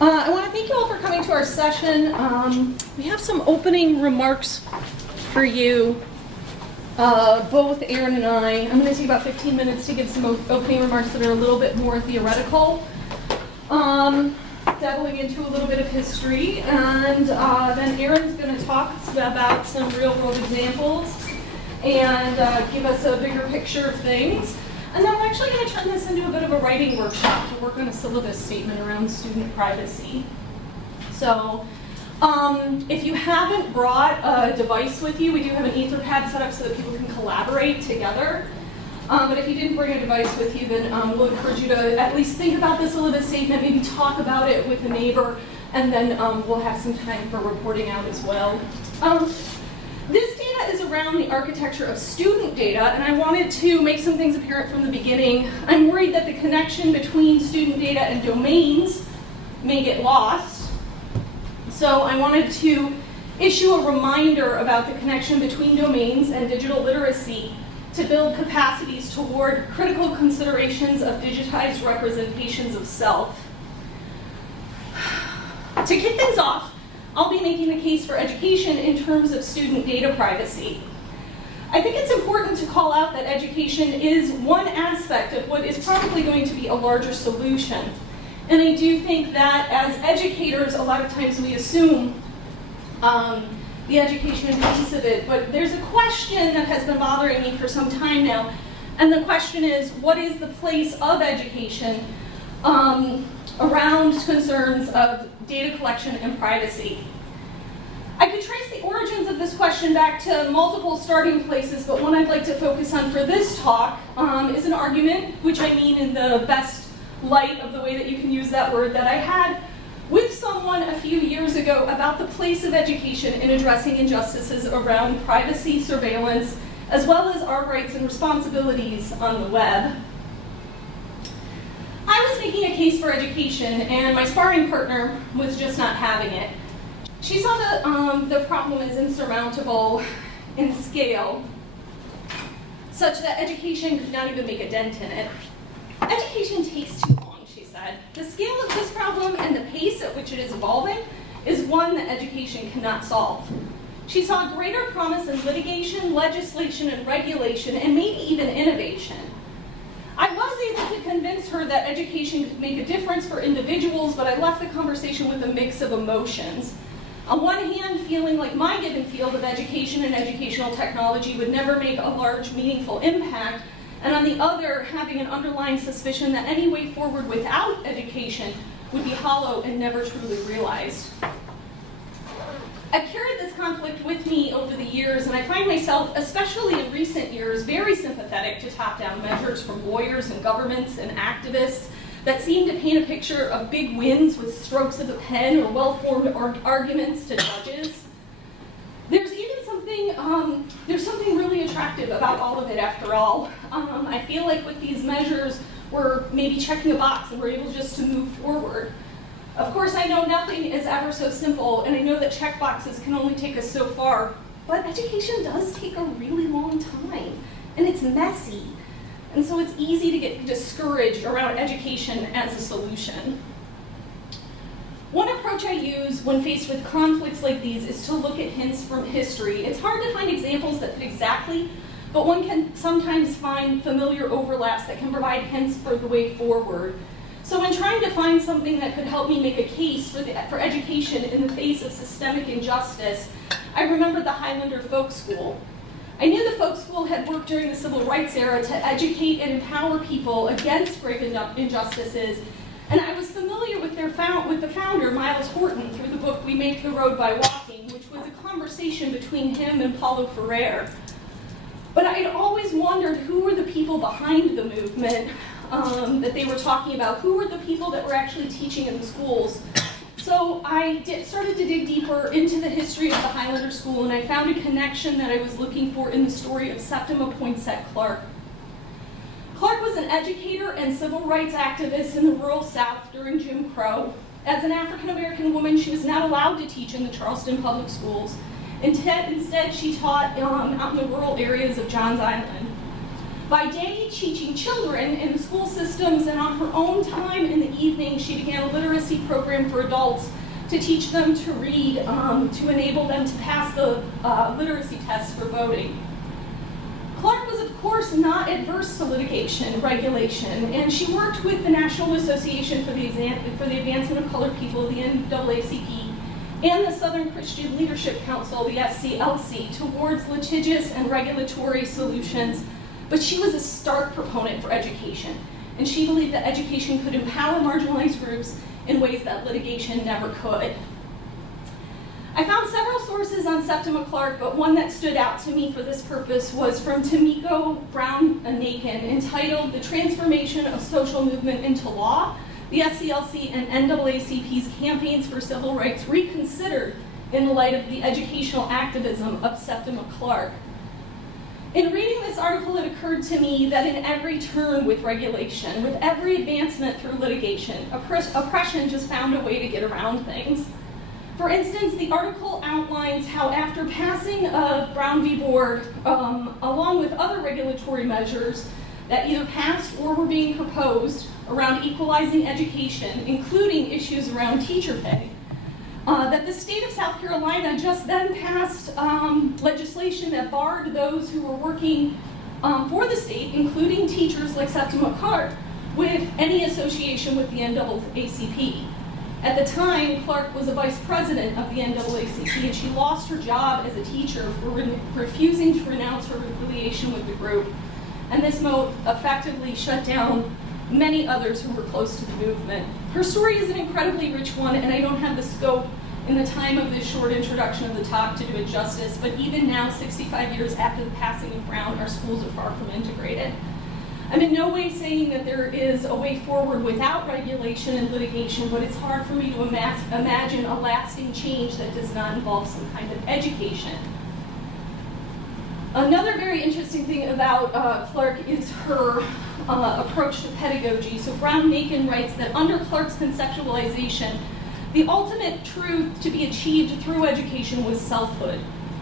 I want to thank you all for coming to our session. We have some opening remarks for you, both Erin and I. I'm going to take about 15 minutes to give some opening remarks that are a little bit more theoretical, dabbling into a little bit of history, and then Erin's going to talk about some real-world examples and give us a bigger picture of things. And then we're actually going to turn this into a bit of a writing workshop to work on a syllabus statement around student privacy. So if you haven't brought a device with you, we do have an Etherpad set up so that people can collaborate together. But if you didn't bring a device with you, then we'll encourage you to at least think about the syllabus statement, maybe talk about it with a neighbor, and then we'll have some time for reporting out as well. This data is around the architecture of student data, and I wanted to make some things apparent from the beginning. I'm worried that the connection between student data and domains may get lost. So I wanted to issue a reminder about the connection between domains and digital literacy to build capacities toward critical considerations of digitized representations of self. To kick things off, I'll be making the case for education in terms of student data privacy. I think it's important to call out that education is one aspect of what is probably going to be a larger solution. And I do think that as educators, a lot of times we assume the education piece of it, but there's a question that has been bothering me for some time now, and the question is, what is the place of education around concerns of data collection and privacy? I could trace the origins of this question back to multiple starting places, but one I'd like to focus on for this talk is an argument, which I mean in the best light of the way that you can use that word, that I had with someone a few years ago about the place of education in addressing injustices around privacy, surveillance, as well as our rights and responsibilities on the web. I was making a case for education, and my sparring partner was just not having it. She saw the problem as insurmountable in scale, such that education could not even make a dent in it. Education takes too long, she said. The scale of this problem and the pace at which it is evolving is one that education cannot solve. She saw greater promise in litigation, legislation, and regulation, and maybe even innovation. I was able to convince her that education could make a difference for individuals, but I left the conversation with a mix of emotions. On one hand, feeling like my given field of education and educational technology would never make a large, meaningful impact, and on the other, having an underlying suspicion that any way forward without education would be hollow and never truly realized. I've carried this conflict with me over the years, and I find myself, especially in recent years, very sympathetic to top-down measures from lawyers and governments and activists that seem to paint a picture of big wins with strokes of the pen or well-formed arguments to judges. There's even something really attractive about all of it after all. I feel like with these measures, we're maybe checking a box and we're able just to move forward. Of course, I know nothing is ever so simple, and I know that check boxes can only take us so far, but education does take a really long time, and it's messy. And so it's easy to get discouraged around education as a solution. One approach I use when faced with conflicts like these is to look at hints from history. It's hard to find examples that fit exactly, but one can sometimes find familiar overlaps that can provide hints for the way forward. So in trying to find something that could help me make a case for education in the face of systemic injustice, I remembered the Highlander Folk School. I knew the folk school had worked during the civil rights era to educate and empower people against grave injustices, and I was familiar with the founder, Miles Horton, through the book We Make the Road by Walking, which was a conversation between him and Paulo Freire. But I had always wondered who were the people behind the movement that they were talking about, who were the people that were actually teaching in the schools. So I started to dig deeper into the history of the Highlander School, and I found a connection that I was looking for in the story of Septima Poinsett Clark. Clark was an educator and civil rights activist in the rural South during Jim Crow. As an African-American woman, she was not allowed to teach in the Charleston public schools. Instead, she taught out in the rural areas of Johns Island. By day, teaching children in the school systems, and on her own time in the evening, she began a literacy program for adults to teach them to read, to enable them to pass the literacy tests for voting. Clark was, of course, not adverse to litigation, regulation, and she worked with the National Association for the Advancement of Colored People, the NAACP, and the Southern Christian Leadership Council, the SCLC, towards litigious and regulatory solutions. But she was a stark proponent for education, and she believed that education could empower marginalized groups in ways that litigation never could. I found several sources on Septima Clark, but one that stood out to me for this purpose was from Tomiko Brown-Nakin, entitled "The Transformation of Social Movement into Law, the SCLC and NAACP's Campaigns for Civil Rights Reconsidered in the Light of the Educational Activism of Septima Clark." In reading this article, it occurred to me that in every turn with regulation, with every advancement through litigation, oppression just found a way to get around things. For instance, the article outlines how after passing of Brown v. Board, along with other regulatory measures that either passed or were being proposed around equalizing education, including issues around teacher pay, that the state of South Carolina just then passed legislation that barred those who were working for the state, including teachers like Septima Clark, with any association with the NAACP. At the time, Clark was a vice president of the NAACP, and she lost her job as a teacher for refusing to renounce her affiliation with the group. And this effectively shut down many others who were close to the movement. Her story is an incredibly rich one, and I don't have the scope in the time of this short introduction of the talk to do it justice, but even now, 65 years after the passing of Brown, our schools are far from integrated. I'm in no way saying that there is a way forward without regulation and litigation, but it's hard for me to imagine a lasting change that does not involve some kind of education. Another very interesting thing about Clark is her approach to pedagogy. So Brown-Nakin writes that under Clark's conceptualization, the ultimate truth to be achieved through education was selfhood.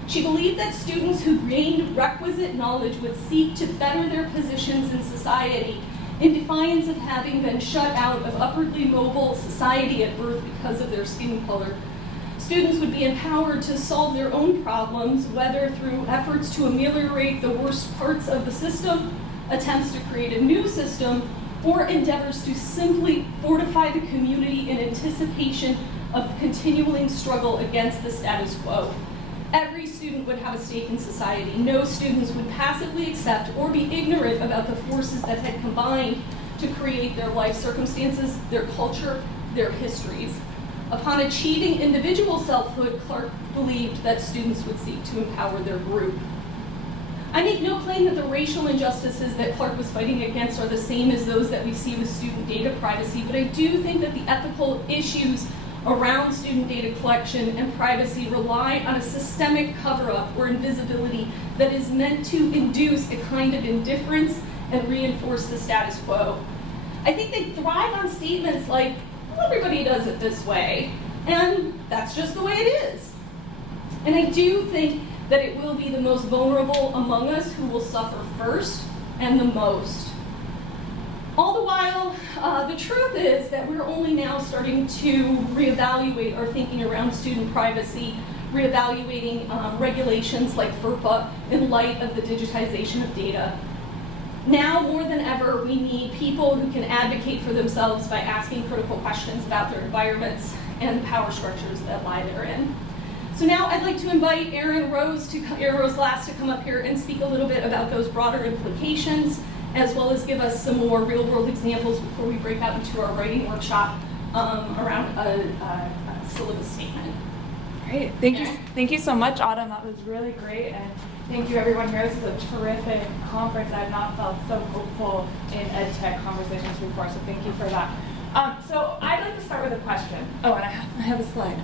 She believed that students who gained requisite knowledge would seek to better their positions in society in defiance of having been shut out of upwardly mobile society at birth because of their skin color. Students would be empowered to solve their own problems, whether through efforts to ameliorate the worst parts of the system, attempts to create a new system, or endeavors to simply fortify the community in anticipation of the continuing struggle against the status quo. Every student would have a stake in society. No students would passively accept or be ignorant about the forces that had combined to create their life circumstances, their culture, their histories. Upon achieving individual selfhood, Clark believed that students would seek to empower their group. I make no claim that the racial injustices that Clark was fighting against are the same as those that we see with student data privacy, but I do think that the ethical issues around student data collection and privacy rely on a systemic cover-up or invisibility that is meant to induce a kind of indifference and reinforce the status quo. I think they thrive on statements like, well, everybody does it this way, and that's just the way it is. And I do think that it will be the most vulnerable among us who will suffer first and the most. All the while, the truth is that we're only now starting to reevaluate our thinking around student privacy, reevaluating regulations like FERPA in light of the digitization of data. Now more than ever, we need people who can advocate for themselves by asking critical questions about their environments and the power structures that lie therein. So now I'd like to invite Erin Rose Glass to come up here and speak a little bit about those broader implications, as well as give us some more real-world examples before we break out into our writing workshop around a syllabus statement. Great, thank you so much, Autumm. That was really great, and thank you everyone here. This is a terrific conference. I've not felt so hopeful in EdTech conversations before, so thank you for that. So I'd like to start with a question. Oh, and I have a slide.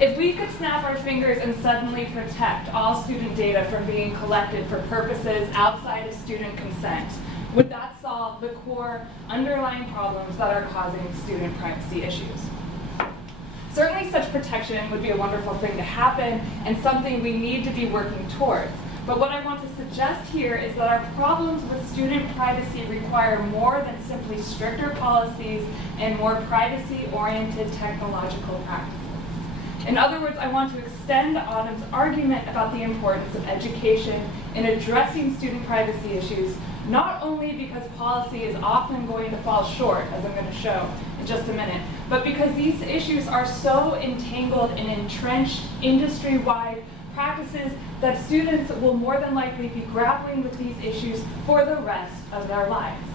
If we could snap our fingers and suddenly protect all student data from being collected for purposes outside of student consent, would that solve the core underlying problems that are causing student privacy issues? Certainly such protection would be a wonderful thing to happen and something we need to be working towards. But what I want to suggest here is that our problems with student privacy require more than simply stricter policies and more privacy-oriented technological practices. In other words, I want to extend Autumm's argument about the importance of education in addressing student privacy issues, not only because policy is often going to fall short, as I'm going to show in just a minute, but because these issues are so entangled in entrenched industry-wide practices that students will more than likely be grappling with these issues for the rest of their lives,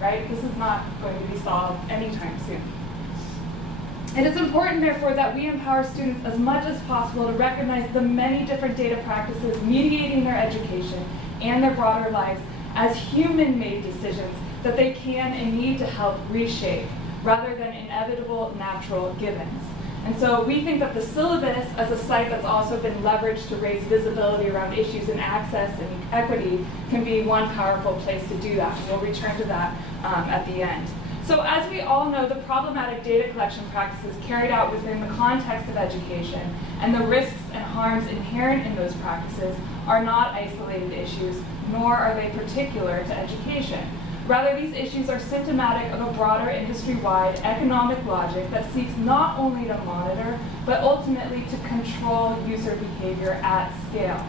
right? This is not going to be solved anytime soon. It is important, therefore, that we empower students as much as possible to recognize the many different data practices mediating their education and their broader lives as human-made decisions that they can and need to help reshape, rather than inevitable natural givens. And so we think that the Syllabus, as a site that's also been leveraged to raise visibility around issues in access and equity, can be one powerful place to do that. And we'll return to that at the end. So as we all know, the problematic data collection practices carried out within the context of education and the risks and harms inherent in those practices are not isolated issues, nor are they particular to education. Rather, these issues are symptomatic of a broader industry-wide economic logic that seeks not only to monitor, but ultimately to control user behavior at scale.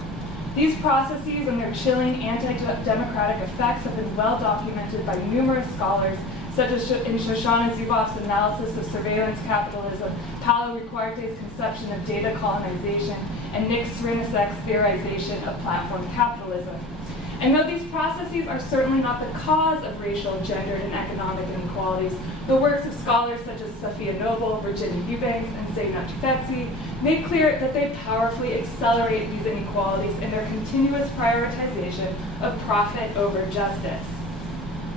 These processes and their chilling anti-democratic effects have been well documented by numerous scholars, such as in Shoshana Zuboff's analysis of surveillance capitalism, Paolo Riquarte's conception of data colonization, and Nick Srinacek's theorization of platform capitalism. And though these processes are certainly not the cause of racial, gendered, and economic inequalities, the works of scholars such as Sophia Noble, Virginia Eubanks, and Zainab Tufekci make clear that they powerfully accelerate these inequalities in their continuous prioritization of profit over justice.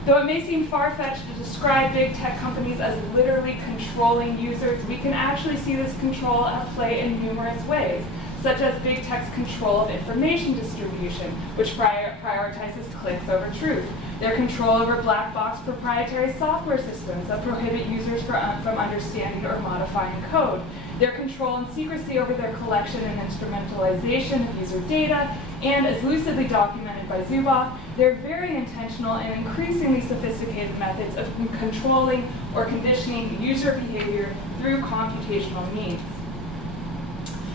Though it may seem far-fetched to describe big tech companies as literally controlling users, we can actually see this control at play in numerous ways, such as big tech's control of information distribution, which prioritizes clicks over truth, their control over black box proprietary software systems that prohibit users from understanding or modifying code, their control and secrecy over their collection and instrumentalization of user data, and as lucidly documented by Zuboff, their very intentional and increasingly sophisticated methods of controlling or conditioning user behavior through computational means.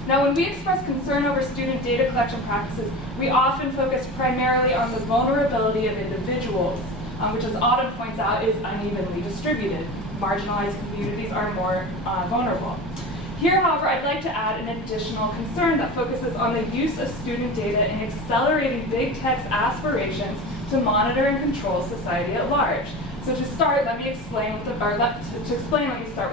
Now, when we express concern over student data collection practices, we often focus primarily on the vulnerability of individuals, which, as Autumm points out, is unevenly distributed. Marginalized communities are more vulnerable. Here, however, I'd like to add an additional concern that focuses on the use of student data in accelerating big tech's aspirations to monitor and control society at large. So to start, let me start with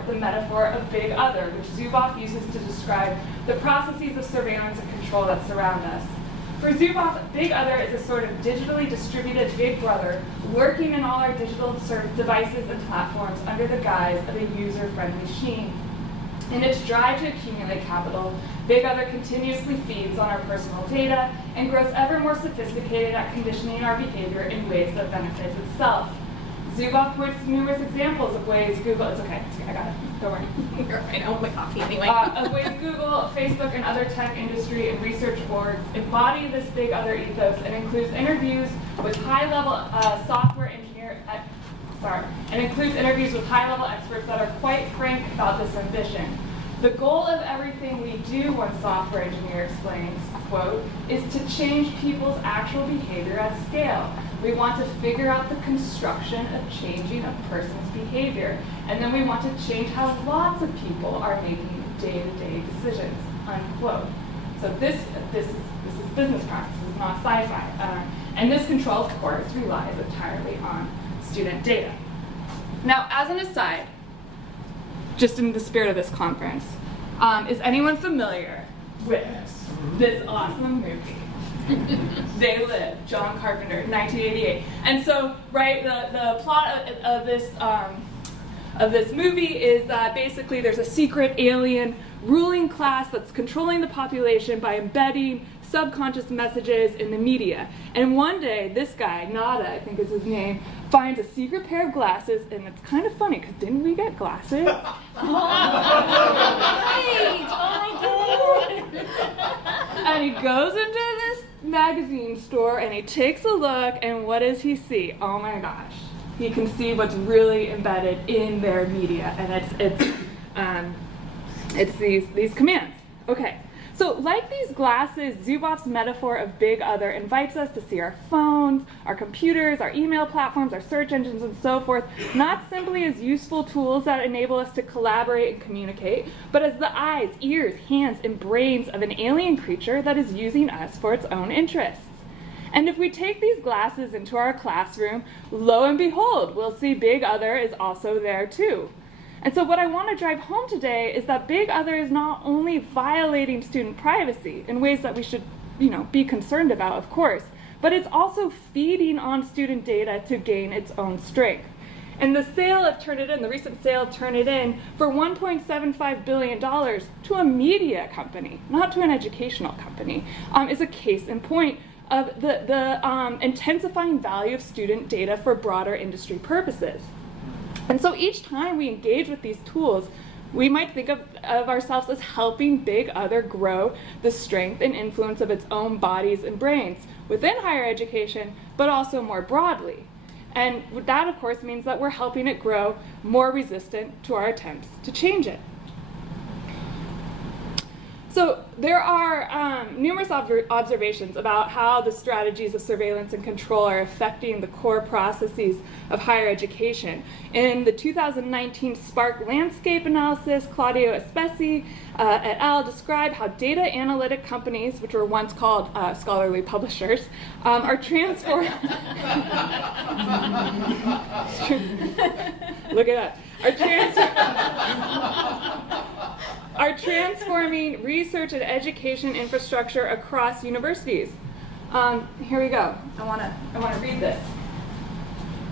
the metaphor of Big Other, which Zuboff uses to describe the processes of surveillance and control that surround us. For Zuboff, Big Other is a sort of digitally distributed Big Brother lurking in all our digital devices and platforms under the guise of a user-friendly sheen. In its drive to accumulate capital, Big Other continuously feeds on our personal data and grows ever more sophisticated at conditioning our behavior in ways that benefits itself. Zuboff points to numerous examples of ways Google, it's okay, I got it, don't worry. I know, my coffee anyway. Of ways Google, Facebook, and other tech industry and research boards embody this Big Other ethos and includes interviews with high-level software engineer, and includes interviews with high-level experts that are quite frank about this ambition. The goal of everything we do, one software engineer explains, quote, is to change people's actual behavior at scale. We want to figure out the construction of changing a person's behavior. And then we want to change how lots of people are making day-to-day decisions, unquote. So this is business practice, it's not sci-fi. And this control, of course, relies entirely on student data. Now, as an aside, just in the spirit of this conference, is anyone familiar with this awesome movie? They Live, John Carpenter, 1988. And so, right, the plot of this movie is that basically there's a secret alien ruling class that's controlling the population by embedding subconscious messages in the media. And one day, this guy, Nada, I think is his name, finds a secret pair of glasses, and it's kind of funny, because didn't we get glasses? Right! Oh my God! And he goes into this magazine store, and he takes a look, and what does he see? Oh my gosh. He can see what's really embedded in their media, and it's these commands. Okay. So like these glasses, Zuboff's metaphor of big other invites us to see our phones, our computers, our email platforms, our search engines, and so forth, not simply as useful tools that enable us to collaborate and communicate, but as the eyes, ears, hands, and brains of an alien creature that is using us for its own interests. And if we take these glasses into our classroom, lo and behold, we'll see Big Other is also there too. And so what I want to drive home today is that Big Other is not only violating student privacy in ways that we should, be concerned about, of course, but it's also feeding on student data to gain its own strength. And the sale of Turnitin, the recent sale of Turnitin for $1.75 billion to a media company, not to an educational company, is a case in point of the intensifying value of student data for broader industry purposes. And so each time we engage with these tools, we might think of ourselves as helping Big Other grow the strength and influence of its own bodies and brains within higher education, but also more broadly. And that, of course, means that we're helping it grow more resistant to our attempts to change it. So there are numerous observations about how the strategies of surveillance and control are affecting the core processes of higher education. In the 2019 Spark Landscape Analysis, Claudio Especi et al. Describe how data analytic companies, which were once called scholarly publishers, are transformed. Look at that. Are transforming research and education infrastructure across universities. Here we go. I want to read this.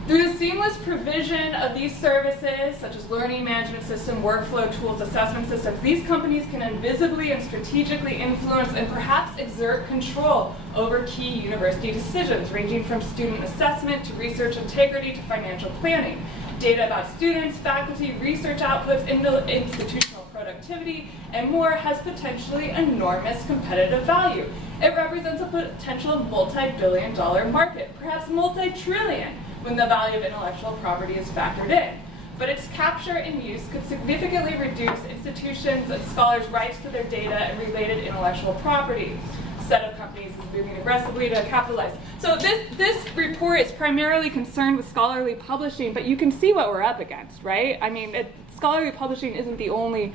Through the seamless provision of these services, such as learning management system, workflow tools, assessment systems, these companies can invisibly and strategically influence and perhaps exert control over key university decisions, ranging from student assessment to research integrity to financial planning. Data about students, faculty, research outputs, institutional productivity, and more has potentially enormous competitive value. It represents a potential multi-billion-dollar market, perhaps multi-trillion, when the value of intellectual property is factored in. But its capture and use could significantly reduce institutions' and scholars' rights to their data and related intellectual property. A set of companies is moving aggressively to capitalize. So this report is primarily concerned with scholarly publishing, but you can see what we're up against, right? I mean, scholarly publishing isn't the only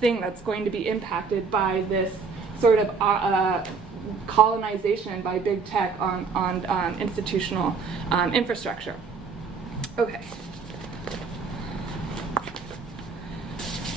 thing that's going to be impacted by this sort of colonization by big tech on institutional infrastructure. Okay.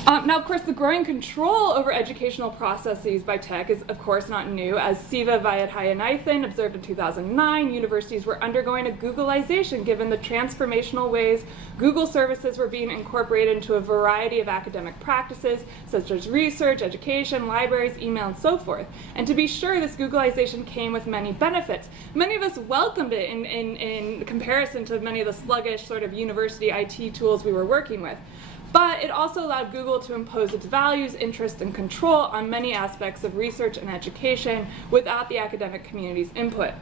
Now, of course, the growing control over educational processes by tech is, of course, not new. As Siva Vayadhayanathan observed in 2009, universities were undergoing a Googleization given the transformational ways Google services were being incorporated into a variety of academic practices, such as research, education, libraries, email, and so forth. And to be sure, this Googleization came with many benefits. Many of us welcomed it in comparison to many of the sluggish sort of university IT tools we were working with. But it also allowed Google to impose its values, interests, and control on many aspects of research and education without the academic community's input.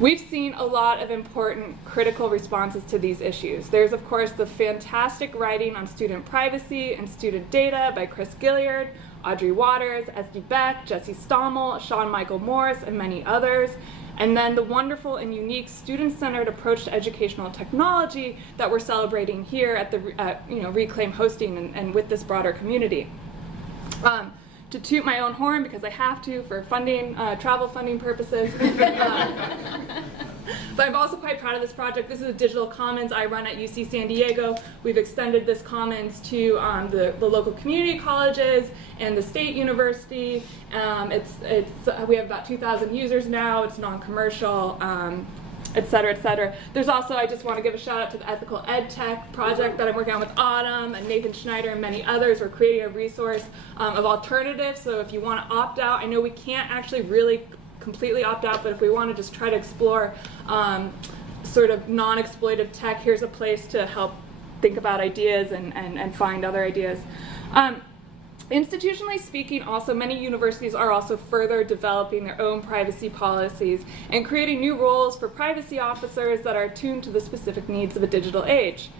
We've seen a lot of important critical responses to these issues. There's, of course, the fantastic writing on student privacy and student data by Chris Gilliard, Audrey Waters, Esty Beck, Jesse Stommel, Sean Michael Morris, and many others. And then the wonderful and unique student-centered approach to educational technology that we're celebrating here at the Reclaim hosting and with this broader community. To toot my own horn, because I have to for funding, travel funding purposes. But I'm also quite proud of this project. This is a digital commons I run at UC San Diego. We've extended this commons to the local community colleges and the state university. We have about 2,000 users now. It's non-commercial, et cetera, et cetera. There's also, I just want to give a shout out to the Ethical EdTech project that I'm working on with Autumm and Nathan Schneider and many others. We're creating a resource of alternatives. So if you want to opt out, I know we can't actually really completely opt out, but if we want to just try to explore sort of non-exploitive tech. Here's a place to help think about ideas and find other ideas. Institutionally speaking, also, many universities are also further developing their own privacy policies and creating new roles for privacy officers that are attuned to the specific needs of a digital age.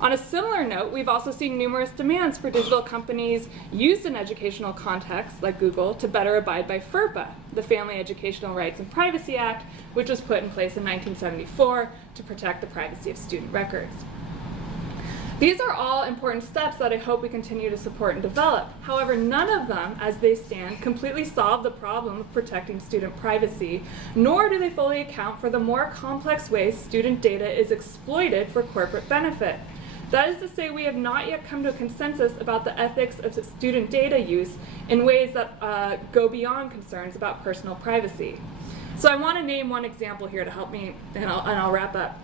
On a similar note, we've also seen numerous demands for digital companies used in educational contexts, like Google, to better abide by FERPA, the Family Educational Rights and Privacy Act, which was put in place in 1974 to protect the privacy of student records. These are all important steps that I hope we continue to support and develop. However, none of them, as they stand, completely solve the problem of protecting student privacy, nor do they fully account for the more complex ways student data is exploited for corporate benefit. That is to say, we have not yet come to a consensus about the ethics of student data use in ways that go beyond concerns about personal privacy. So I want to name one example here to help me, and I'll wrap up.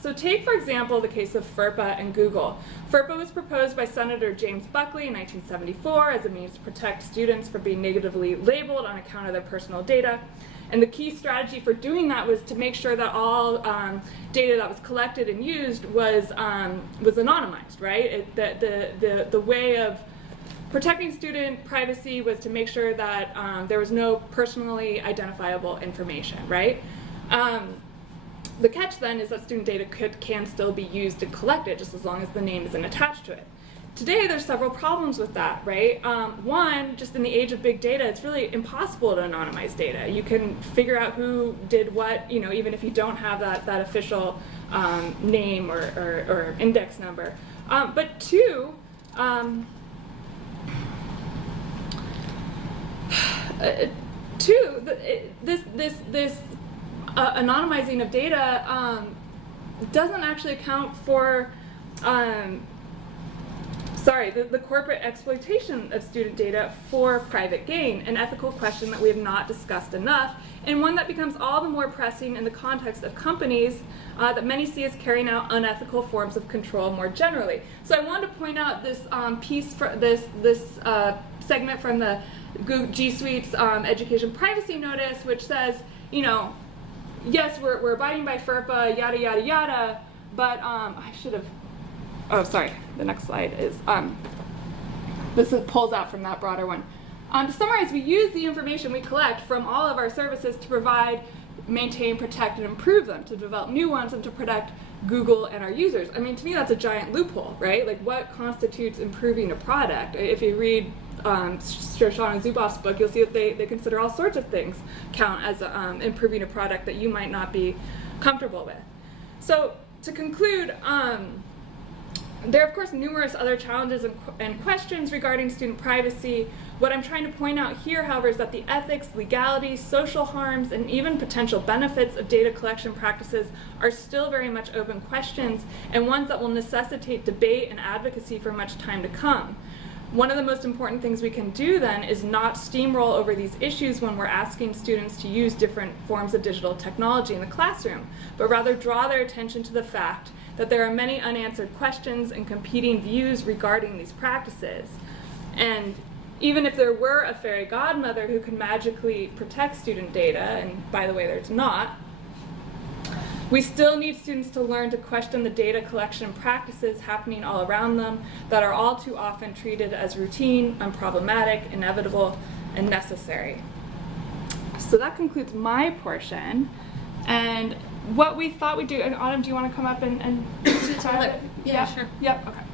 So take, for example, the case of FERPA and Google. FERPA was proposed by Senator James Buckley in 1974 as a means to protect students from being negatively labeled on account of their personal data. And the key strategy for doing that was to make sure that all data that was collected and used was anonymized, right? The way of protecting student privacy was to make sure that there was no personally identifiable information, right? The catch then is that student data can still be used and collected just as long as the name isn't attached to it. Today there's several problems with that, right? One, just in the age of big data, it's really impossible to anonymize data. You can figure out who did what, even if you don't have that official name or index number. But two, this anonymizing of data doesn't actually account for the corporate exploitation of student data for private gain, an ethical question that we have not discussed enough, and one that becomes all the more pressing in the context of companies that many see as carrying out unethical forms of control more generally. So I wanted to point out this this segment from the G Suite's Education Privacy Notice, which says, yes, we're abiding by FERPA, yada, yada, yada, but I should have, oh, sorry, the next slide is, pulls out from that broader one. To summarize, we use the information we collect from all of our services to provide, maintain, protect, and improve them, to develop new ones, and to protect Google and our users. I mean, to me, that's a giant loophole, right? Like, what constitutes improving a product? If you read Shoshana Zuboff's book, you'll see that they consider all sorts of things count as improving a product that you might not be comfortable with. So to conclude, there are of course numerous other challenges and questions regarding student privacy. What I'm trying to point out here, however, is that the ethics, legality, social harms, and even potential benefits of data collection practices are still very much open questions, and ones that will necessitate debate and advocacy for much time to come. One of the most important things we can do then is not steamroll over these issues when we're asking students to use different forms of digital technology in the classroom, but rather draw their attention to the fact that there are many unanswered questions and competing views regarding these practices. And even if there were a fairy godmother who could magically protect student data, and by the way, there's not, we still need students to learn to question the data collection practices happening all around them that are all too often treated as routine, unproblematic, inevitable, and necessary. So that concludes my portion. And what we thought we'd do, and Autumm, do you want to come up and chat? Yeah, sure. Yep, okay.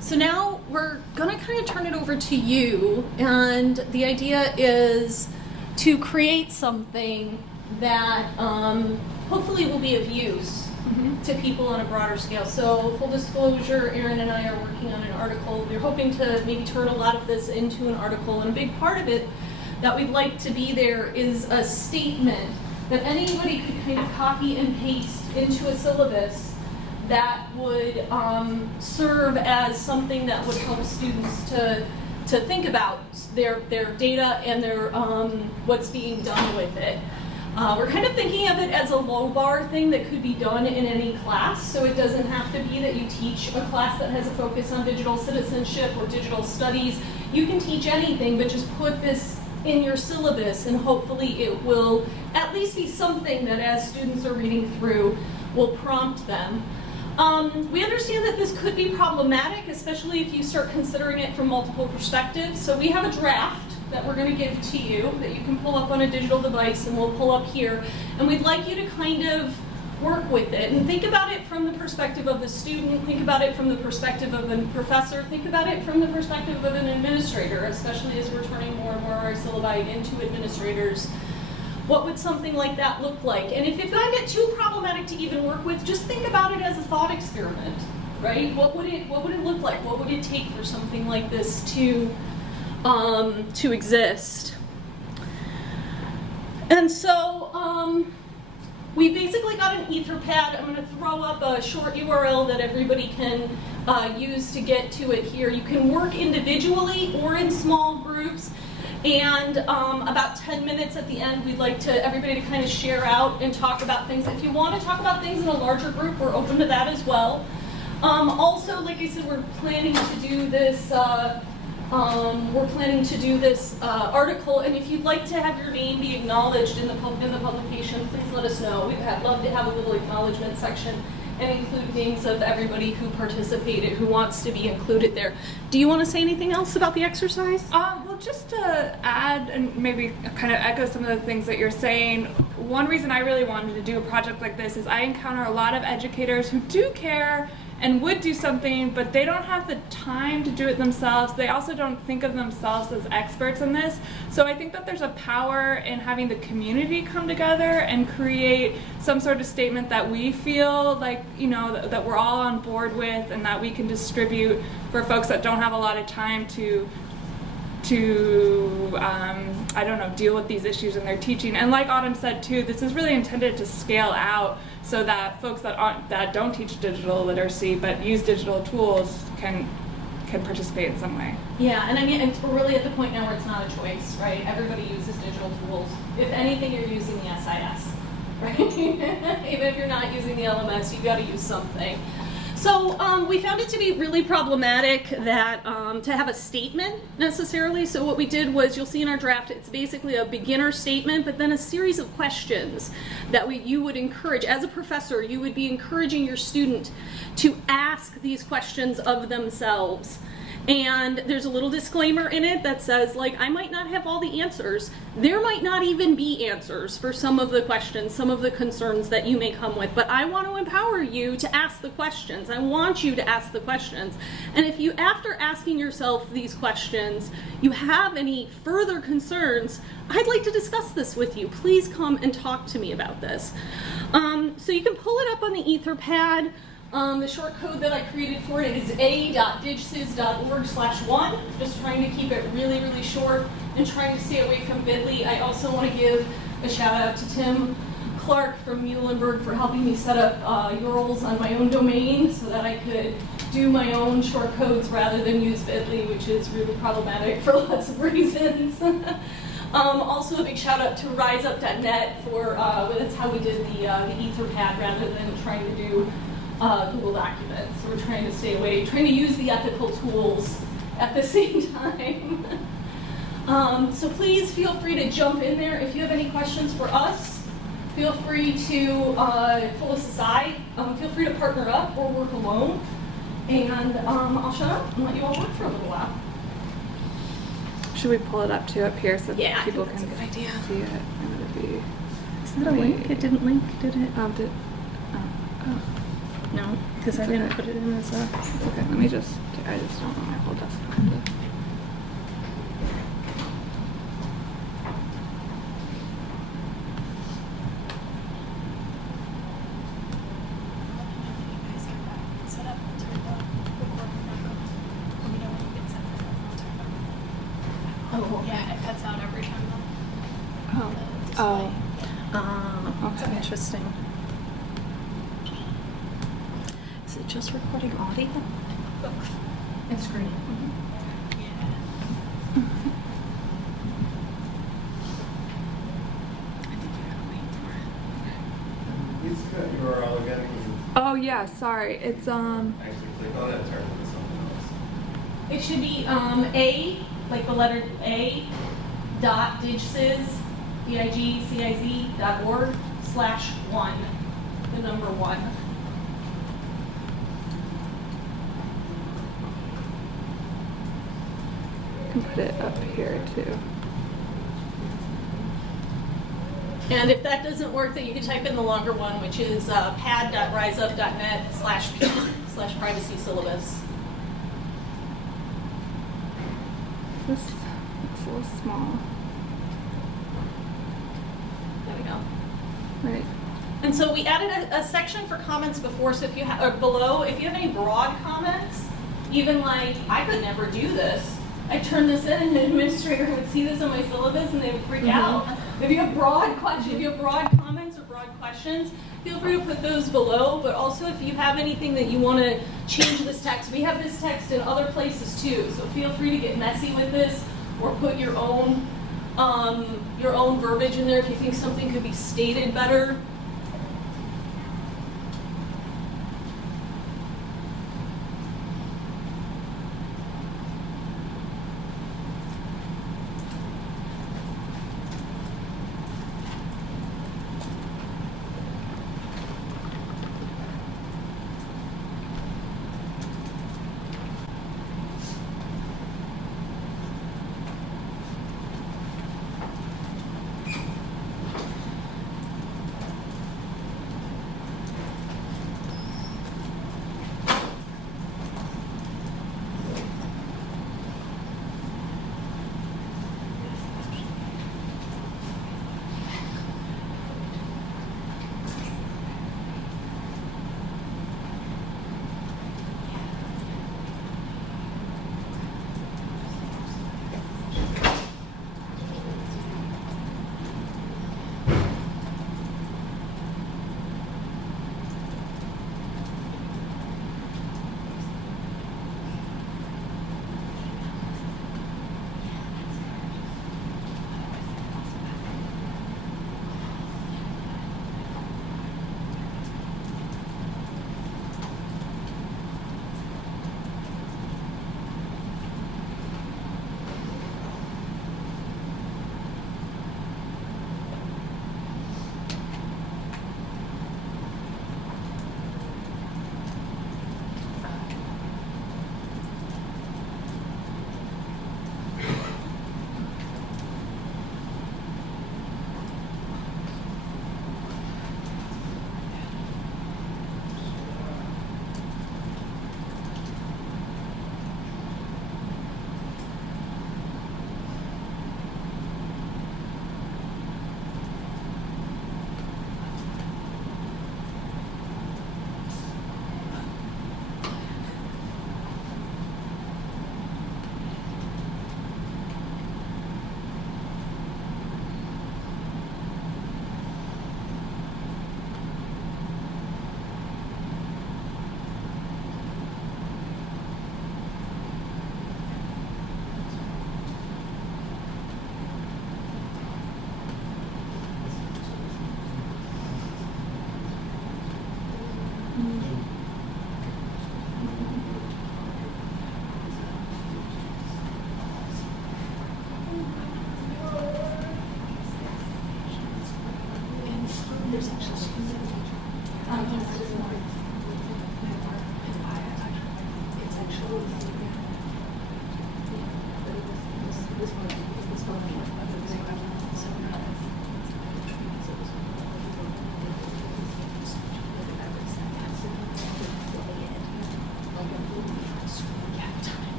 So now we're going to kind of turn it over to you, and the idea is to create something that hopefully will be of use to people on a broader scale. So full disclosure, Erin and I are working on an article. We're hoping to maybe turn a lot of this into an article, and a big part of it that we'd like to be there is a statement that anybody could kind of copy and paste into a syllabus that would serve as something that would help students to think about their data and their what's being done with it. We're kind of thinking of it as a low bar thing that could be done in any class, so it doesn't have to be that you teach a class that has a focus on digital citizenship or digital studies. You can teach anything, but just put this in your syllabus, and hopefully it will at least be something that as students are reading through will prompt them. We understand that this could be problematic, especially if you start considering it from multiple perspectives. So we have a draft that we're going to give to you that you can pull up on a digital device, and we'll pull up here. And we'd like you to kind of work with it and think about it from the perspective of the student, think about it from the perspective of a professor, think about it from the perspective of an administrator, especially as we're turning more and more of our syllabi into administrators. What would something like that look like? And if you find it too problematic to even work with, just think about it as a thought experiment, right? What would it look like? What would it take for something like this to exist? And so we basically got an Etherpad. I'm going to throw up a short URL that everybody can use to get to it here. You can work individually or in small groups. And about 10 minutes at the end, we'd like everybody to kind of share out and talk about things. If you want to talk about things in a larger group, we're open to that as well. Also, like I said, we're planning to do this. Article, and if you'd like to have your name be acknowledged in the publication, please let us know. We'd love to have a little acknowledgement section and include names of everybody who participated, who wants to be included there. Do you want to say anything else about the exercise? Well, just to add and maybe kind of echo some of the things that you're saying, one reason I really wanted to do a project like this is I encounter a lot of educators who do care and would do something, but they don't have the time to do it themselves. They also don't think of themselves as experts in this. So I think that there's a power in having the community come together and create some sort of statement that we feel like, you know, that we're all on board with, and that we can distribute for folks that don't have a lot of time to I don't know, deal with these issues in their teaching. And like Autumm said too, this is really intended to scale out so that folks that don't teach digital literacy but use digital tools can participate in some way. Yeah, and I mean, we're really at the point now where it's not a choice, right? Everybody uses digital tools. If anything, you're using the SIS, right? Even if you're not using the LMS, you've got to use something. So we found it to be really problematic that to have a statement necessarily. So what we did was, you'll see in our draft, it's basically a beginner statement, but then a series of questions that you would encourage. As a professor, you would be encouraging your student to ask these questions of themselves. And there's a little disclaimer in it that says, like, I might not have all the answers. There might not even be answers for some of the questions, some of the concerns that you may come with. But I want to empower you to ask the questions. I want you to ask the questions. And if you, after asking yourself these questions, you have any further concerns, I'd like to discuss this with you. Please come and talk to me about this. So you can pull it up on the Etherpad. The short code that I created for it is a.digsys.org/1. Just trying to keep it really, really short and trying to stay away from bit.ly. I also want to give a shout out to Tim Clark from Muhlenberg for helping me set up URLs on my own domain so that I could do my own short codes rather than use bit.ly, which is really problematic for lots of reasons. Also a big shout out to riseup.net for, that's how we did the Etherpad rather than trying to do Google Documents. So we're trying to stay away, trying to use the ethical tools at the same time. So please feel free to jump in there. If you have any questions for us, feel free to pull us aside. Feel free to partner up or work alone. And I'll shut up and let you all work for a little while. Should we pull it up too up here so that people can see it? Is that a link? It didn't link, did it? No, because I didn't put it in as a... It's okay, let me just, I just don't want my whole desktop to... Oh, yeah, it cuts out every time Oh. Okay. Interesting. Is it just recording audio? Both. And screen? Yeah. I think you gotta wait for it. Please cut URL again because Oh yeah, sorry. It's actually click on it and turn it to something else. It should be A, like the letter A, digciz.org/1, the number 1. I can put it up here too. And if that doesn't work, then you can type in the longer one, which is pad.riseup.net/p/privacy syllabus. This looks a little small. There we go. Right. And so we added a section for comments before, so if you have, or below, if you have any broad comments, even like, I could never do this. I turn this in and an administrator would see this on my syllabus and they would freak out. If you have broad questions, if you have broad comments or broad questions, feel free to put those below, but also if you have anything that you want to change this text, we have this text in other places too, so feel free to get messy with this or put your own verbiage in there if you think something could be stated better.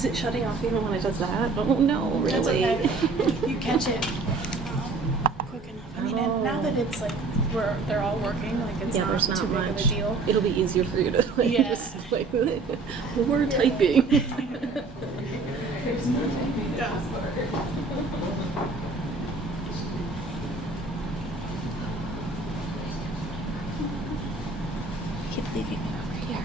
Is it shutting off even when it does that? Oh no, really? That's okay. You catch it quick enough. I mean, and now that it's like they're all working, like it's Yeah, not there's too not big much. of a deal. It'll be easier for you to like Yeah. just like we're typing. Keep leaving it over here.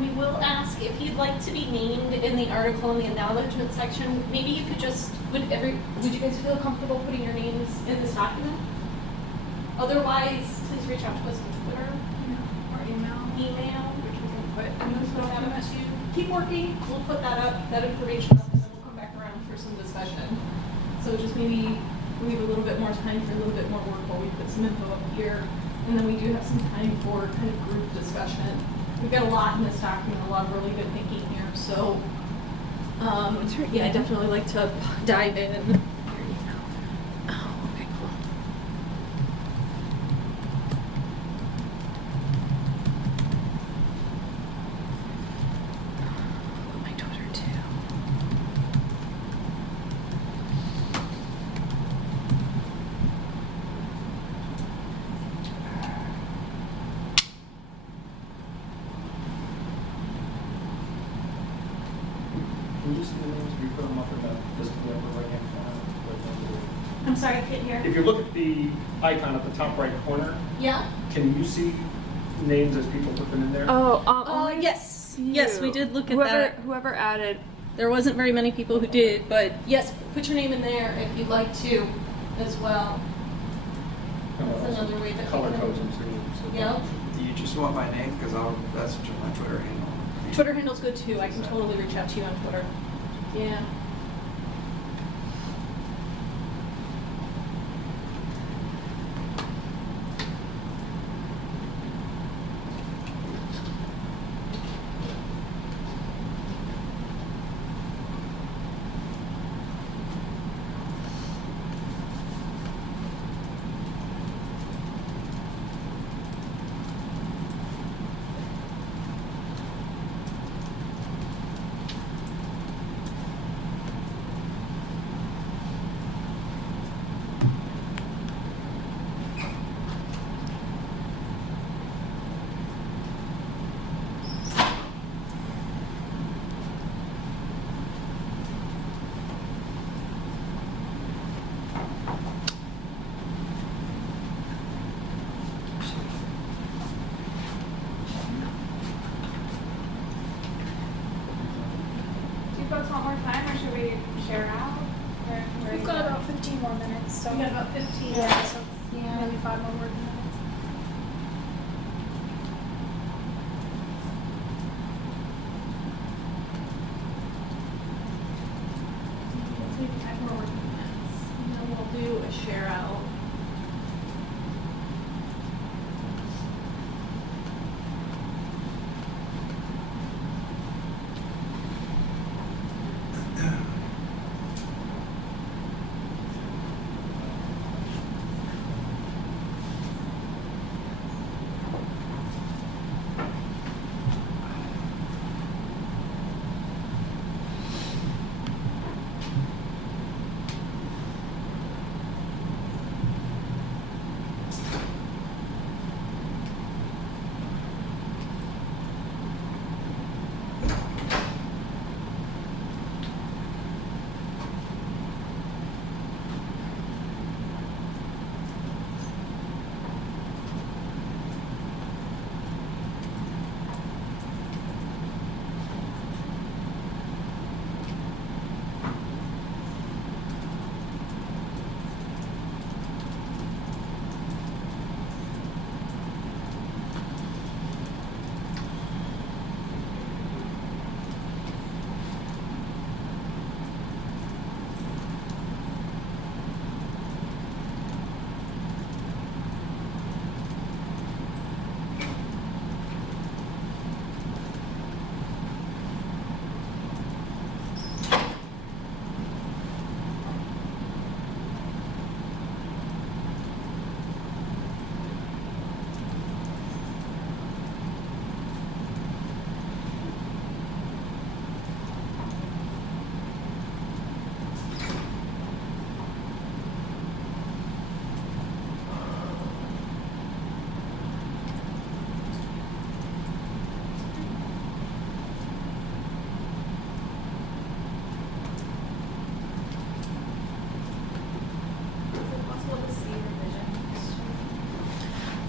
We will ask if you'd like to be named in the article in the acknowledgement section. Maybe you could just, would you guys feel comfortable putting your names in this document? Otherwise, please reach out to us on Twitter. Or email, which we can put in this document. Keep working, we'll put that up, that information up, and then we'll come back around for some discussion. So just maybe leave a little bit more time for a little bit more work while we put some info up here. And then we do have some time for kind of group discussion. We've got a lot in this document, a lot of really good thinking here. So, yeah, I definitely like to dive in. Oh, okay, cool. Put my Twitter too. you see the names? We put them up in the, just in the upper right-hand corner. I'm sorry, I can't hear. If you look at the icon at the top right corner, Yeah? can you see names as people put them in there? Only Yes. you. Yes, we did look at whoever, that. Whoever added. There wasn't very many people who did, but yes, put your name in there if you'd like to as well. That's another way to Color open it. codes and so. Yep. Do you just want my name? Because that's just my Twitter handle. Twitter handle's good too. I can totally reach out to you on Twitter. Yeah. Do you folks want more time, or should we share out? We've got about 15 more minutes, so. We got about 15 Yeah, minutes. so Yeah. maybe 5 more working minutes. Maybe 5 more working minutes. And then we'll do a share out.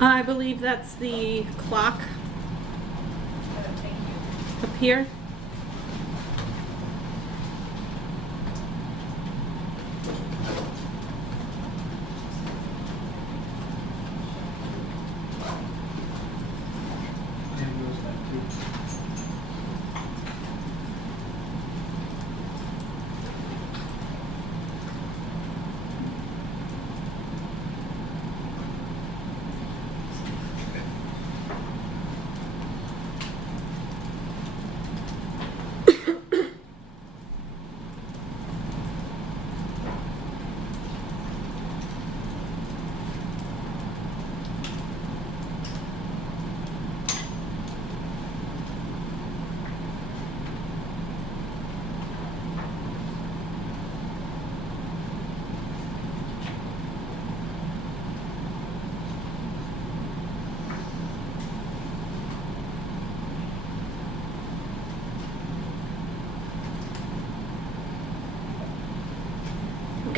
I believe that's the clock up here.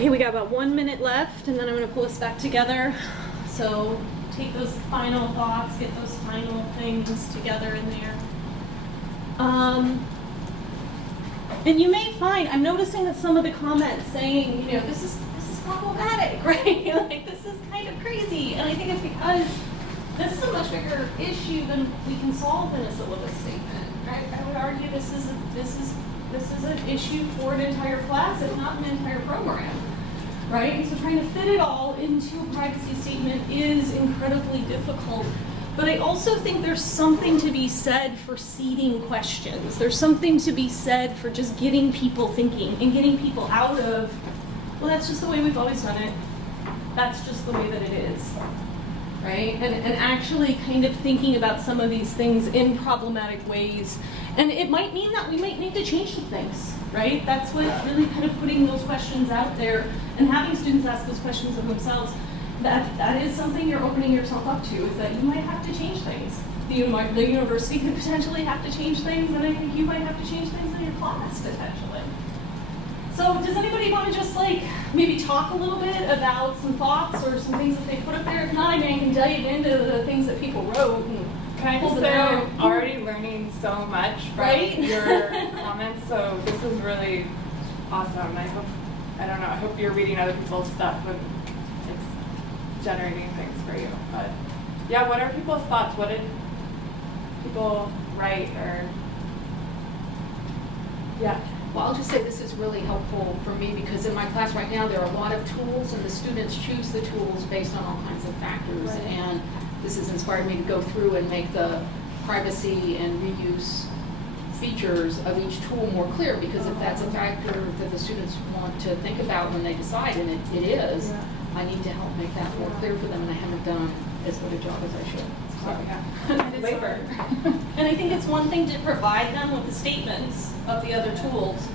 Okay, we got about 1 minute left, and then I'm going to pull us back together. So take those final thoughts, get those final things together in there. And you may find, I'm noticing that some of the comments saying, you know, this is problematic, right? Like, this is kind of crazy. And I think it's because this is a much bigger issue than we can solve in a syllabus statement. I would argue this is an issue for an entire class, if not an entire program, right? And so trying to fit it all into a privacy statement is incredibly difficult. But I also think there's something to be said for seeding questions. There's something to be said for just getting people thinking and getting people out of, well, that's just the way we've always done it. That's just the way that it is, right? And actually kind of thinking about some of these things in problematic ways. And it might mean that we might need to change some things, right? That's what really kind of putting those questions out there and having students ask those questions of themselves. That is something you're opening yourself up to, is that you might have to change things. The university could potentially have to change things, and I think you might have to change things in your class, potentially. So does anybody want to just like maybe talk a little bit about some thoughts or some things that they put up there? If not, I mean, I can dive into the things that people wrote. And can I just say I'm already learning so much from your comments, so this is really awesome. I hope you're reading other people's stuff and it's generating things for you. But yeah, what are people's thoughts? What did people write or yeah? Well, I'll just say this is really helpful for me because in my class right now there are a lot of tools and the students choose the tools based on all kinds of factors. Right. And this has inspired me to go through and make the privacy and reuse features of each tool more clear, because if that's a factor that the students want to think about when they decide, and it is, I need to help make that more clear for them, and I haven't done as good a job as I should. And labor. And I think it's one thing to provide them with the statements of the other tools,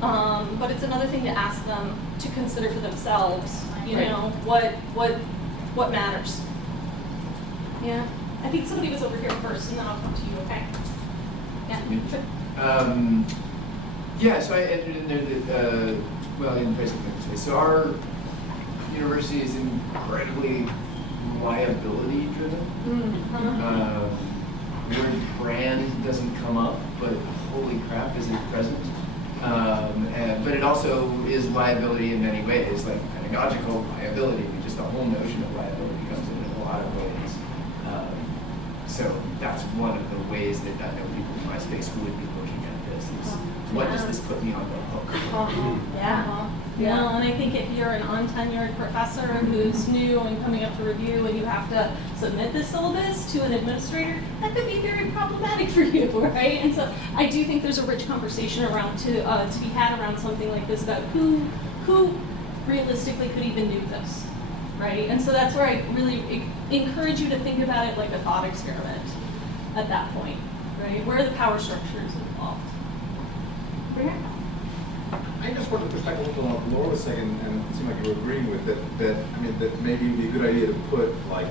but it's another thing to ask them to consider for themselves, you know, what matters. Yeah. I think somebody was over here first, and then I'll come to you, okay? Yeah. Yeah, so I entered in there that, well, in basically this way. So our university is incredibly liability driven. The word brand doesn't come up, but holy crap, is it present? But it also is liability in many ways, like pedagogical liability. Just the whole notion of liability comes in a lot of ways. So that's one of the ways that I know people in my space who would be looking at this is, what does this put me on the hook? Yeah. Yeah, and I think if you're an untenured professor who's new and coming up to review and you have to submit this syllabus to an administrator, that could be very problematic for you, right? And so I do think there's a rich conversation around to be had around something like this about who realistically could even do this, right? And so that's where I really encourage you to think about it like a thought experiment at that point, right? Where are the power structures involved? I just wanted to push back a little on what Laura was saying, and it seemed like you were agreeing with it, that maybe it would be a good idea to put, like,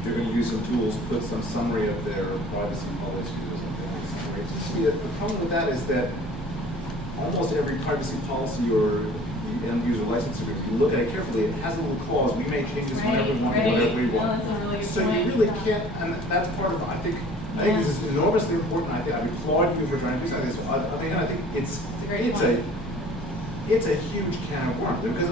if you're going to use some tools, put some summary of their privacy policies or something like summary. To see that the problem with that is that almost every privacy policy or the end user license agreement, if you look at it carefully, it has a little clause. We make changes whenever we want, whatever we want. That's a really good So point. you really can't, and that's part of, I think this is enormously important. I applaud you for trying to do something like this. I think it's a huge can of worms, because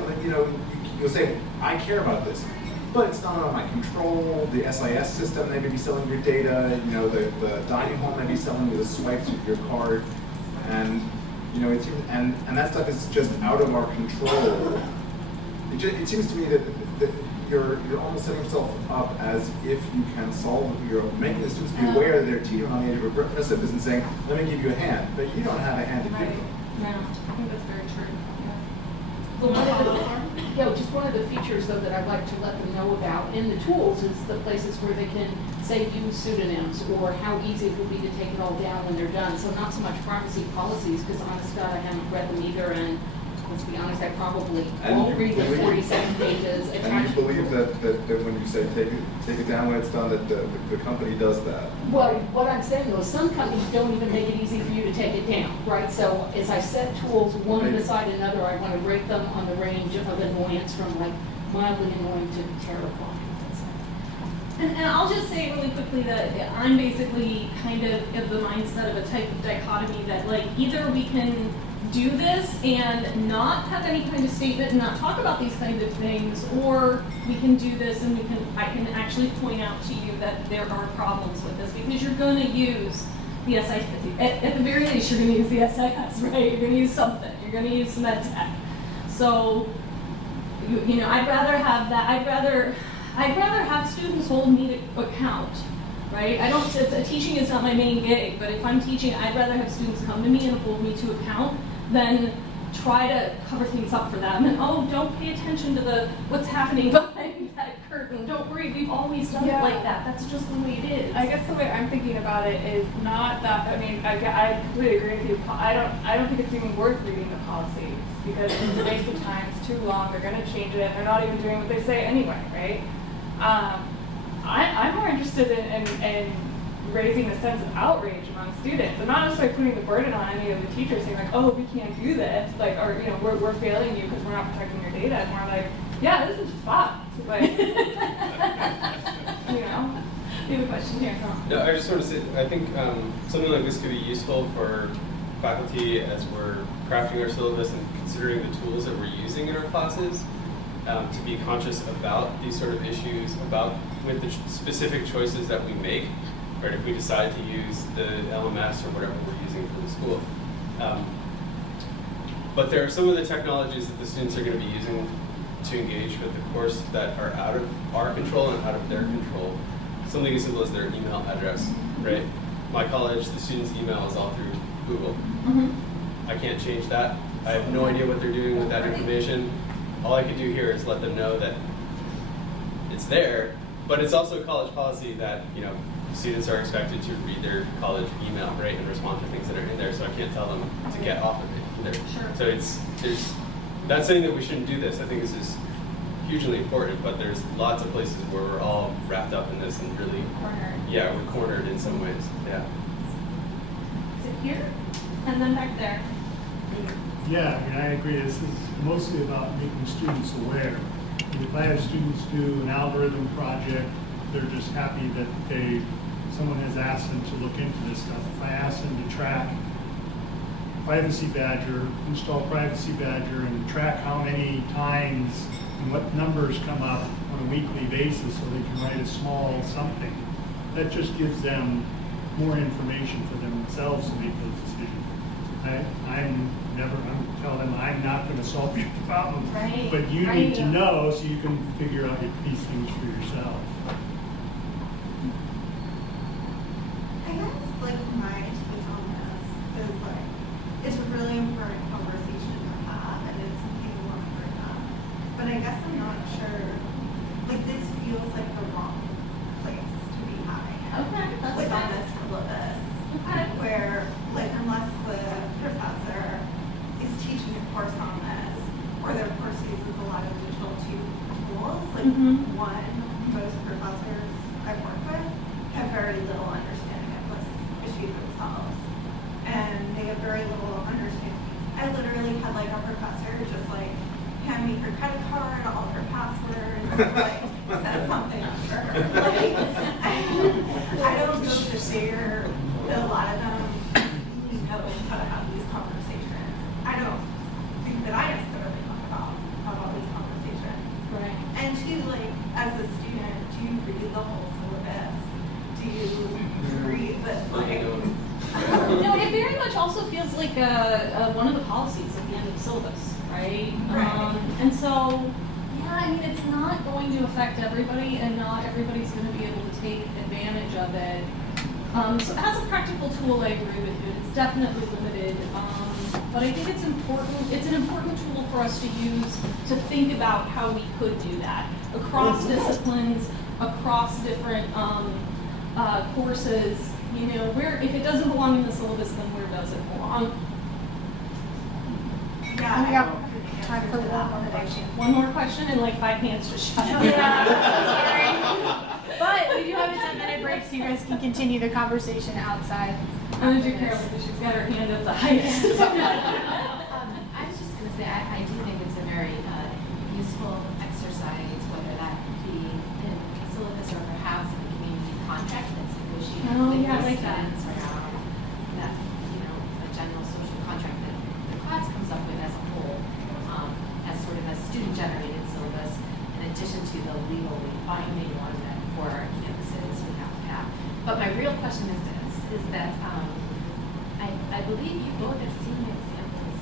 you'll say, I care about this, but it's not under my control. The SIS system, they may be selling your data. The dining hall may be selling you the swipes of your card, and and that stuff is just out of our control. It seems to me that you're almost setting yourself up as if you can solve. You're making the students be aware that they're teetering on the edge of a precipice and saying, "Let me give you a hand," but you don't have a hand to give them. No, I think that's very true. Just one of the features though that I'd like to let them know about in the tools is the places where they can say use pseudonyms, or how easy it will be to take it all down when they're done. So not so much privacy policies, because honest God, I haven't read them either, and let's be honest, I probably And won't you read the believe- 47 pages. And you believe that when you say take it down when it's done, that the company does that? Well, what I'm saying though, is some companies don't even make it easy for you to take it down, right? So as I set tools one beside another, I want to rate them on the range of annoyance from like mildly annoying to terrifying. And I'll just say really quickly that I'm basically kind of the mindset of a type of dichotomy that like either we can do this and not have any kind of statement and not talk about these kinds of things, or we can do this and I can actually point out to you that there are problems with this because you're going to use the SIS. At the very least, you're going to use the SIS, right? You're going to use something. You're going to use some EdTech. So, you know, I'd rather have that. I'd rather have students hold me to account, right? Teaching is not my main gig, but if I'm teaching, I'd rather have students come to me and hold me to account than try to cover things up for them. And oh, don't pay attention to what's happening behind that curtain. Don't worry, we've always done it like that. That's just the way it is. I guess the way I'm thinking about it is not that. I mean, I completely agree with you. I don't think it's even worth reading the policies because it's a waste of time. It's too long. They're going to change it. They're not even doing what they say anyway, right? I'm more interested in raising a sense of outrage among students. I'm not necessarily putting the burden on any of the teachers saying like, oh, we can't do this, like, or, you know, we're failing you because we're not protecting your data. It's more like, yeah, this is fucked. Like, you know. You have a question here, huh? No, I just want to say, I think something like this could be useful for faculty as we're crafting our syllabus and considering the tools that we're using in our classes. To be conscious about these sort of issues, with the specific choices that we make, right? If we decide to use the LMS or whatever we're using for the school. But there are some of the technologies that the students are going to be using to engage with the course that are out of our control and out of their control. Something as simple as their email address, right? My college, the students' email is all through Google. I can't change that. I have no idea what they're doing with that information. All I can do here is let them know that it's there, but it's also college policy that, you know, students are expected to read their college email, right, and respond to things that are in there, so I can't tell them to get off of it either. Sure. So there's not saying that we shouldn't do this. I think this is hugely important, but there's lots of places where we're all wrapped up in this and really, yeah, we're cornered in some ways, yeah. Is it here? And then back there. Yeah, I mean, I agree. This is mostly about making students aware. And if I have students do an algorithm project, they're just happy that someone has asked them to look into this stuff. If I ask them to track Privacy Badger, install Privacy Badger, and track how many times and what numbers come up on a weekly basis so they can write a small something, that just gives them more information for themselves to make those decisions. I'm telling them I'm not going to solve your problem, Right. but you need to know so you can figure out these things for yourself. I guess like my take on this is like it's a really important conversation to have and it's something we want to bring up. But I guess I'm not sure, like this feels like the wrong place to be having it. Okay, that's like fine. on this syllabus. Okay. Where like unless the professor is teaching a course on this or their course uses a lot of digital tools, like one, most professors I've worked with have very little understanding of this issue themselves. And they have very little understanding. I literally had like a professor just like hand me her credit card, all of her passwords, like set something up for her. Like I don't know if they're a lot of them know how to have these conversations. I don't think that I necessarily talk about all these conversations. Right. And two, like as a student, do you read the whole syllabus? Do you read this like No, it very much also feels like one of the policies at the end of the syllabus, right? Right. And so, yeah, I mean, it's not going to affect everybody, and not everybody's going to be able to take advantage of it. So as a practical tool, I agree with you. It's definitely limited, but I think it's important. It's an important tool for us to use to think about how we could do that across disciplines, across different courses. You know, if it doesn't belong in the syllabus, then where does it belong? yeah, Time for one more question. One more question and like 5 hands just shut up. But we do have a 10-minute break, so you guys can continue the conversation outside. I'm gonna do Carol because she's got her hand up the highest. I was just going to say, I do think it's a very useful exercise, whether that be in syllabus or perhaps in a community contract that's negotiated with the students around that, a general social contract that the class comes up with as a whole, as sort of a student-generated syllabus, in addition to the legally binding one that for our campuses we have to have. But my real question is this, is that I believe you both have seen examples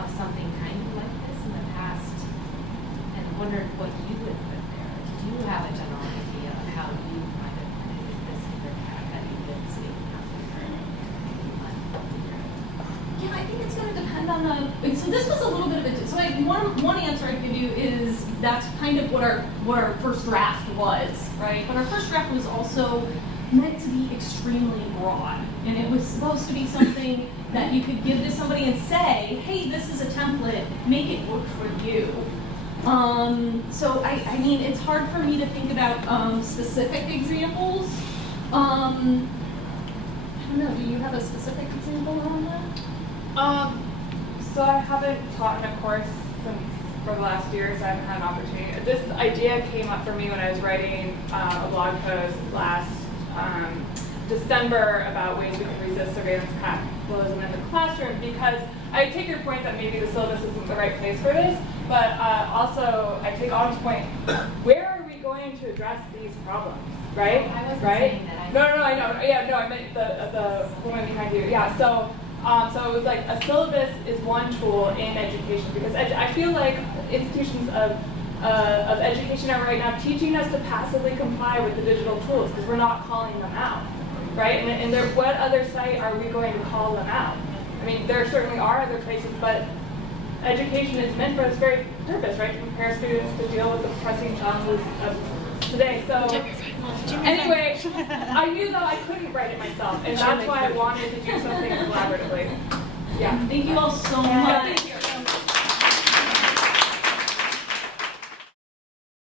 of something kind of like this in the past and wondered what you would put there. Did you have a general idea of how you might have created this either that you did see? Yeah, I think it's going to depend on the. So this was a little bit of a. So one answer I give you is that's kind of what our first draft was, right? But our first draft was also meant to be extremely broad, and it was supposed to be something that you could give to somebody and say, hey, this is a template, make it work for you. So I mean, it's hard for me to think about specific examples. I don't know, do you have a specific example on that? So I haven't taught in a course for the last year, so I haven't had an opportunity. This idea came up for me when I was writing a blog post last December about ways we can resist surveillance capitalism in the classroom, because I take your point that maybe the syllabus isn't the right place for this, but also I take Autumn's point, where are we going to address these problems, right? I wasn't right? saying that. No, I know. Yeah, no, I meant the woman behind you. Yeah, so it was like a syllabus is one tool in education, because I feel like institutions of education are right now teaching us to passively comply with the digital tools because we're not calling them out, right? And what other site are we going to call them out? I mean, there certainly are other places, but education is meant for this very purpose, right? To prepare students to deal with the pressing challenges of today. So anyway, I knew though I couldn't write it myself, and that's why I wanted to do something collaboratively. Yeah. Thank you all so much.